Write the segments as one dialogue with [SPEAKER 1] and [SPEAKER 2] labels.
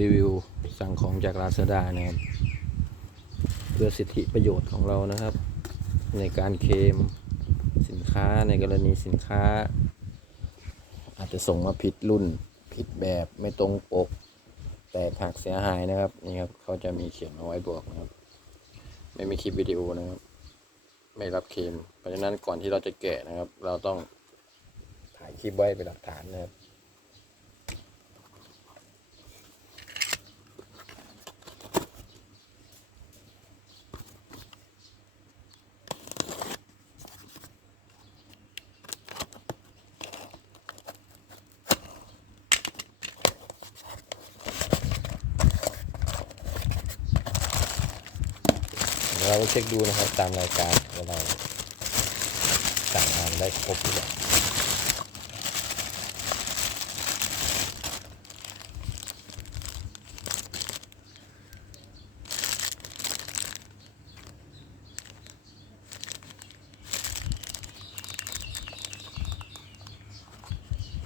[SPEAKER 1] รีวิวสั่งของจาก Lazada นะครับ เพื่อสิทธิประโยชน์ของเรานะครับ ในการเคมสินค้าในกรณีสินค้า อาจจะส่งมาผิดรุ่น ผิดแบบไม่ตรงปก แตกหักเสียหายนะครับนี่ครับเขาจะมีเขียนเอาไว้บอกนะครับ ไม่มีคลิปวิดีโอนะครับ ไม่รับเคมเพราะฉะนั้นก่อนที่เราจะแกะนะครับ เราต้องถ่ายคลิปไว้เป็นหลักฐานนะครับ เราเช็คดูนะครับตามรายการว่าเราสั่งงานได้ครบหรือเปล่า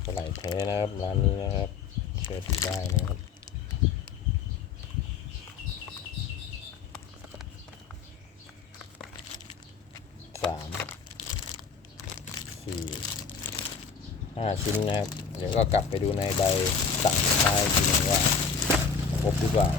[SPEAKER 1] ปลาไหลแท้นะครับร้านนี้นะครับเชื่อถือได้นะครับ สาม สี่ห้าชิ้นนะครับ เดี๋ยวก็กลับไปดูในใบสั่งท้ายทีนึงว่าครบหรือเปล่า